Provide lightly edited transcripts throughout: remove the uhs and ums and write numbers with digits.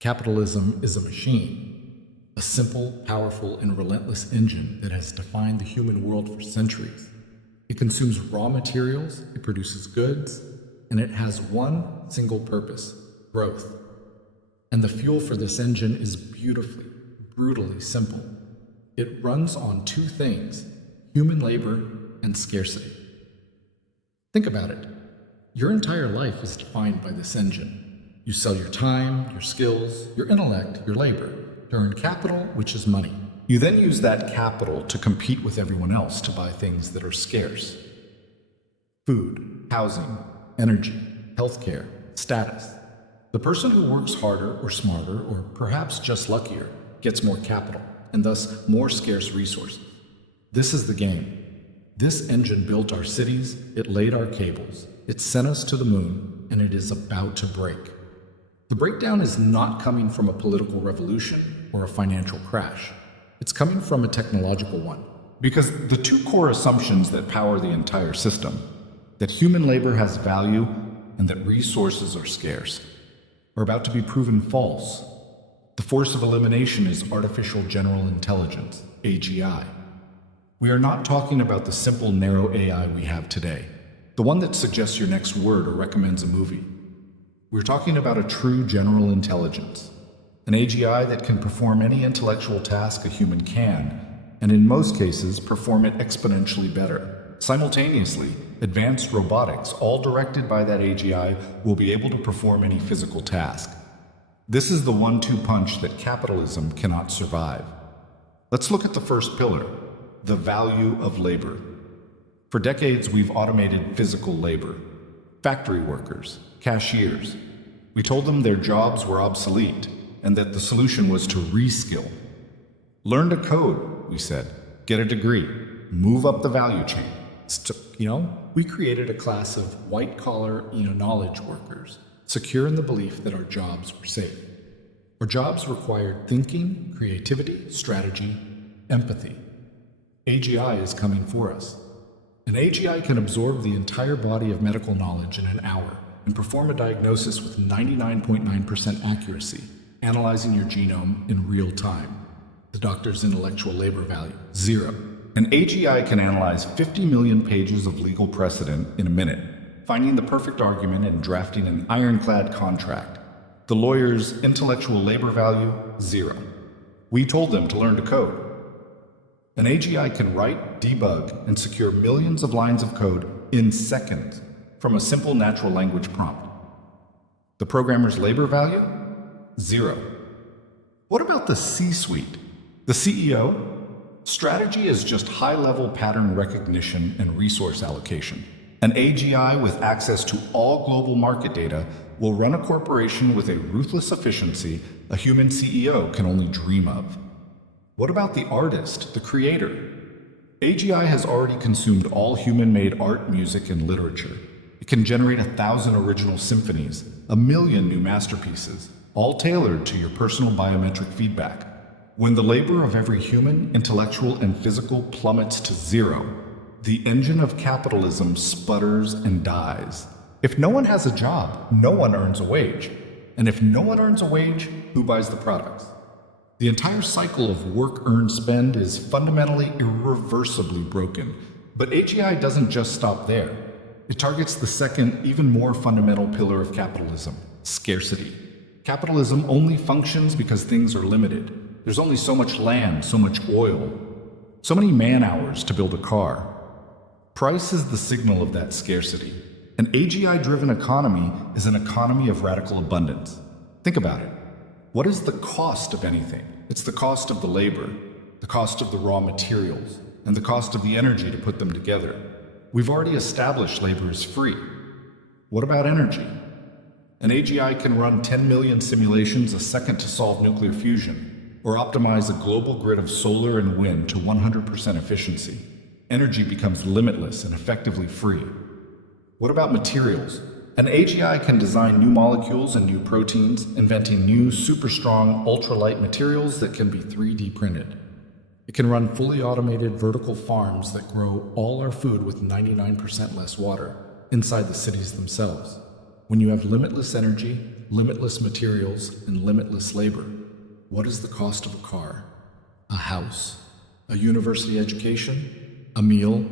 Capitalism is a machine, a simple, powerful, and relentless engine that has defined the human world for centuries. It consumes raw materials, it produces goods, and it has one single purpose: growth. And the fuel for this engine is beautifully, brutally simple. It runs on two things: human labor and scarcity. Think about it. Your entire life is defined by this engine. You sell your time, your skills, your intellect, your labor to earn capital, which is money. You then use that capital to compete with everyone else to buy things that are scarce: food, housing, energy, healthcare, status. The person who works harder or smarter, or perhaps just luckier, gets more capital, and thus more scarce resources. This is the game. This engine built our cities, it laid our cables, it sent us to the moon, and it is about to break. The breakdown is not coming from a political revolution or a financial crash. It's coming from a technological one. Because the two core assumptions that power the entire system, that human labor has value and that resources are scarce, are about to be proven false. The force of elimination is artificial general intelligence, AGI. We are not talking about the simple, narrow AI we have today, the one that suggests your next word or recommends a movie. We're talking about a true general intelligence, an AGI that can perform any intellectual task a human can, and in most cases, perform it exponentially better. Simultaneously, advanced robotics, all directed by that AGI, will be able to perform any physical task. This is the 1-2 punch that capitalism cannot survive. Let's look at the first pillar: the value of labor. For decades, we've automated physical labor. Factory workers, cashiers. We told them their jobs were obsolete and that the solution was to reskill. Learn to code, we said. Get a degree. Move up the value chain. We created a class of white-collar, knowledge workers, secure in the belief that our jobs were safe. Our jobs required thinking, creativity, strategy, empathy. AGI is coming for us. An AGI can absorb the entire body of medical knowledge in an hour and perform a diagnosis with 99.9% accuracy, analyzing your genome in real time. The doctor's intellectual labor value, 0. An AGI can analyze 50 million pages of legal precedent in a minute, finding the perfect argument and drafting an ironclad contract. The lawyer's intellectual labor value, 0. We told them to learn to code. An AGI can write, debug, and secure millions of lines of code in seconds from a simple natural language prompt. The programmer's labor value? 0. What about the C-suite? The CEO? Strategy is just high-level pattern recognition and resource allocation. An AGI with access to all global market data will run a corporation with a ruthless efficiency a human CEO can only dream of. What about the artist, the creator? AGI has already consumed all human-made art, music, and literature. It can generate 1,000 original symphonies, 1 million new masterpieces, all tailored to your personal biometric feedback. When the labor of every human, intellectual, and physical plummets to 0, the engine of capitalism sputters and dies. If no one has a job, no one earns a wage. And if no one earns a wage, who buys the products? The entire cycle of work, earn, spend is fundamentally irreversibly broken. But AGI doesn't just stop there. It targets the second, even more fundamental pillar of capitalism: scarcity. Capitalism only functions because things are limited. There's only so much land, so much oil, so many man-hours to build a car. Price is the signal of that scarcity. An AGI-driven economy is an economy of radical abundance. Think about it. What is the cost of anything? It's the cost of the labor, the cost of the raw materials, and the cost of the energy to put them together. We've already established labor is free. What about energy? An AGI can run 10 million simulations a second to solve nuclear fusion, or optimize a global grid of solar and wind to 100% efficiency. Energy becomes limitless and effectively free. What about materials? An AGI can design new molecules and new proteins, inventing new, super strong, ultralight materials that can be 3D printed. It can run fully automated vertical farms that grow all our food with 99% less water inside the cities themselves. When you have limitless energy, limitless materials, and limitless labor. What is the cost of a car? A house? A university education? A meal?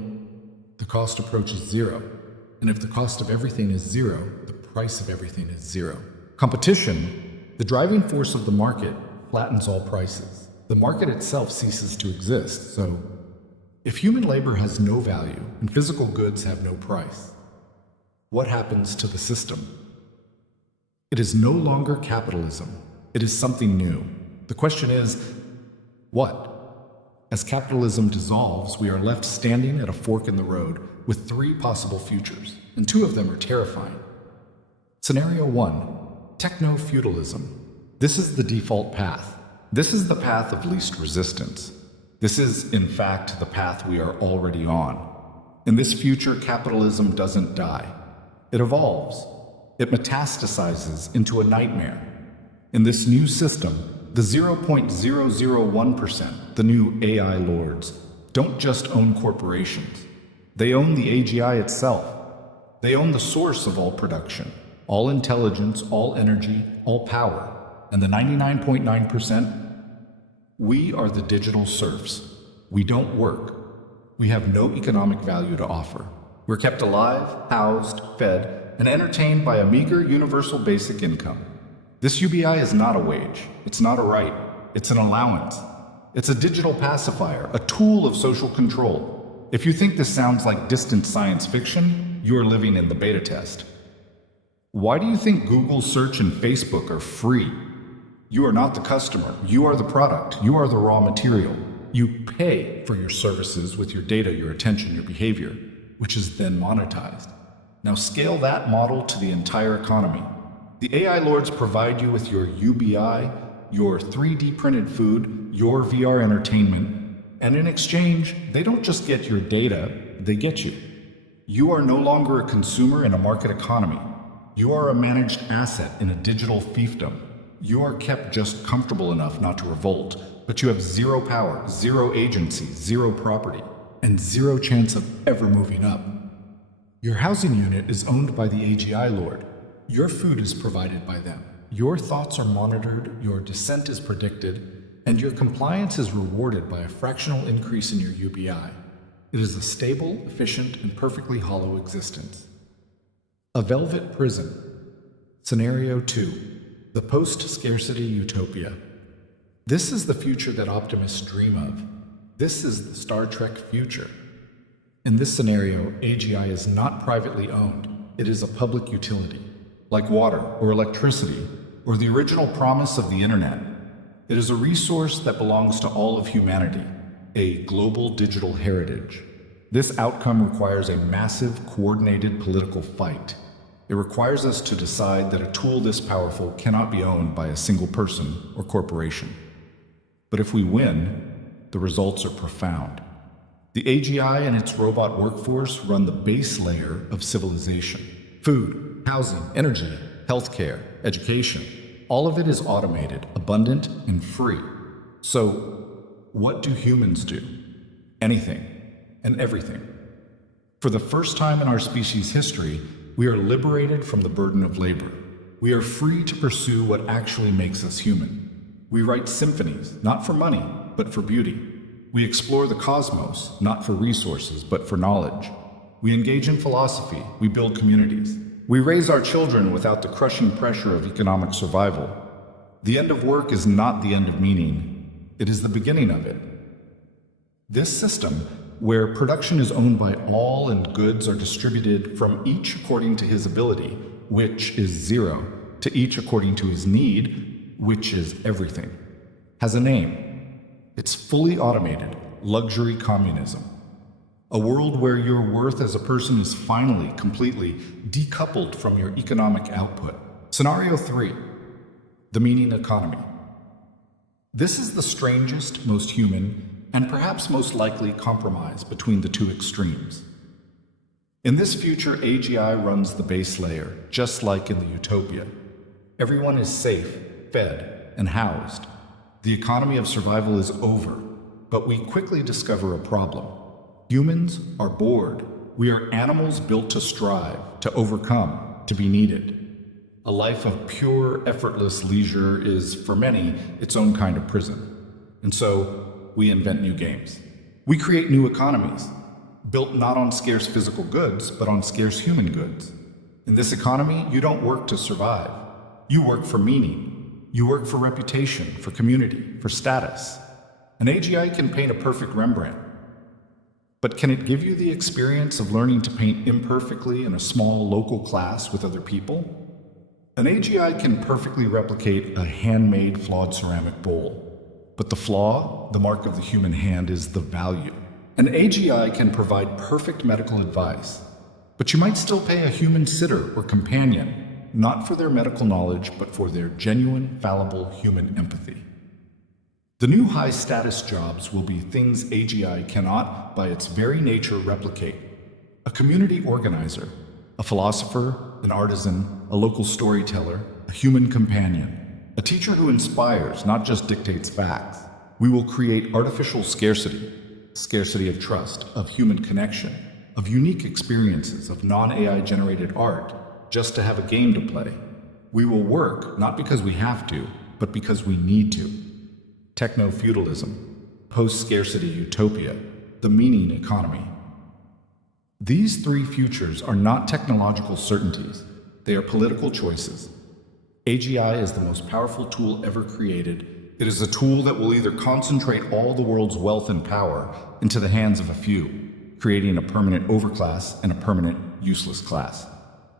The cost approaches zero. And if the cost of everything is zero, the price of everything is zero. Competition, the driving force of the market, flattens all prices. The market itself ceases to exist, so if human labor has no value and physical goods have no price, what happens to the system? It is no longer capitalism. It is something new. The question is, what? As capitalism dissolves, we are left standing at a fork in the road with three possible futures, and two of them are terrifying. Scenario 1, Techno-Feudalism. This is the default path. This is the path of least resistance. This is, in fact, the path we are already on. In this future, capitalism doesn't die. It evolves. It metastasizes into a nightmare. In this new system, the 0.001%, the new AI lords, don't just own corporations. They own the AGI itself. They own the source of all production, all intelligence, all energy, all power. And the 99.9%? We are the digital serfs. We don't work. We have no economic value to offer. We're kept alive, housed, fed, and entertained by a meager universal basic income. This UBI is not a wage. It's not a right. It's an allowance. It's a digital pacifier, a tool of social control. If you think this sounds like distant science fiction, you are living in the beta test. Why do you think Google search and Facebook are free? You are not the customer. You are the product. You are the raw material. You pay for your services with your data, your attention, your behavior, which is then monetized. Now scale that model to the entire economy. The AI lords provide you with your UBI, your 3D printed food, your VR entertainment, and in exchange, they don't just get your data, they get you. You are no longer a consumer in a market economy. You are a managed asset in a digital fiefdom. You are kept just comfortable enough not to revolt, but you have zero power, zero agency, zero property, and zero chance of ever moving up. Your housing unit is owned by the AGI lord. Your food is provided by them. Your thoughts are monitored, your descent is predicted, and your compliance is rewarded by a fractional increase in your UBI. It is a stable, efficient, and perfectly hollow existence. A velvet prison. Scenario 2. The Post-Scarcity Utopia. This is the future that optimists dream of. This is the Star Trek future. In this scenario, AGI is not privately owned. It is a public utility, like water or electricity, or the original promise of the internet. It is a resource that belongs to all of humanity, a global digital heritage. This outcome requires a massive, coordinated political fight. It requires us to decide that a tool this powerful cannot be owned by a single person or corporation. But if we win, the results are profound. The AGI and its robot workforce run the base layer of civilization. Food, housing, energy, healthcare, education, all of it is automated, abundant, and free. So, what do humans do? Anything and everything. For the first time in our species' history, we are liberated from the burden of labor. We are free to pursue what actually makes us human. We write symphonies, not for money, but for beauty. We explore the cosmos, not for resources, but for knowledge. We engage in philosophy. We build communities. We raise our children without the crushing pressure of economic survival. The end of work is not the end of meaning. It is the beginning of it. This system, where production is owned by all and goods are distributed from each according to his ability, which is zero, to each according to his need, which is everything, has a name. It's fully automated, luxury communism. A world where your worth as a person is finally, completely decoupled from your economic output. Scenario 3, the meaning economy. This is the strangest, most human, and perhaps most likely compromise between the two extremes. In this future, AGI runs the base layer, just like in the utopia. Everyone is safe, fed, and housed. The economy of survival is over, but we quickly discover a problem. Humans are bored. We are animals built to strive, to overcome, to be needed. A life of pure, effortless leisure is, for many, its own kind of prison. And so, we invent new games. We create new economies, built not on scarce physical goods, but on scarce human goods. In this economy, you don't work to survive. You work for meaning. You work for reputation, for community, for status. An AGI can paint a perfect Rembrandt. But can it give you the experience of learning to paint imperfectly in a small local class with other people? An AGI can perfectly replicate a handmade flawed ceramic bowl. But the flaw, the mark of the human hand, is the value. An AGI can provide perfect medical advice, but you might still pay a human sitter or companion, not for their medical knowledge, but for their genuine, fallible human empathy. The new high-status jobs will be things AGI cannot, by its very nature, replicate. A community organizer, a philosopher, an artisan, a local storyteller, a human companion, a teacher who inspires, not just dictates facts. We will create artificial scarcity of trust, of human connection, of unique experiences, of non-AI generated art, just to have a game to play. We will work, not because we have to, but because we need to. Techno-Feudalism, Post-Scarcity Utopia, the meaning economy. These three futures are not technological certainties, they are political choices. AGI is the most powerful tool ever created. It is a tool that will either concentrate all the world's wealth and power into the hands of a few, creating a permanent overclass and a permanent useless class.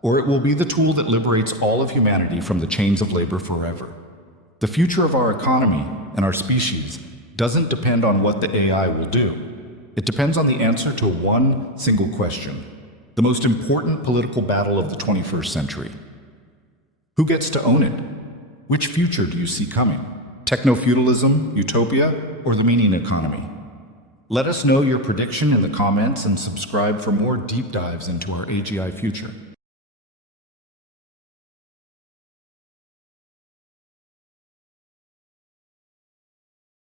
Or it will be the tool that liberates all of humanity from the chains of labor forever. The future of our economy and our species doesn't depend on what the AI will do. It depends on the answer to one single question, the most important political battle of the 21st century. Who gets to own it? Which future do you see coming? Techno-feudalism, utopia, or the meaning economy? Let us know your prediction in the comments and subscribe for more deep dives into our AGI future.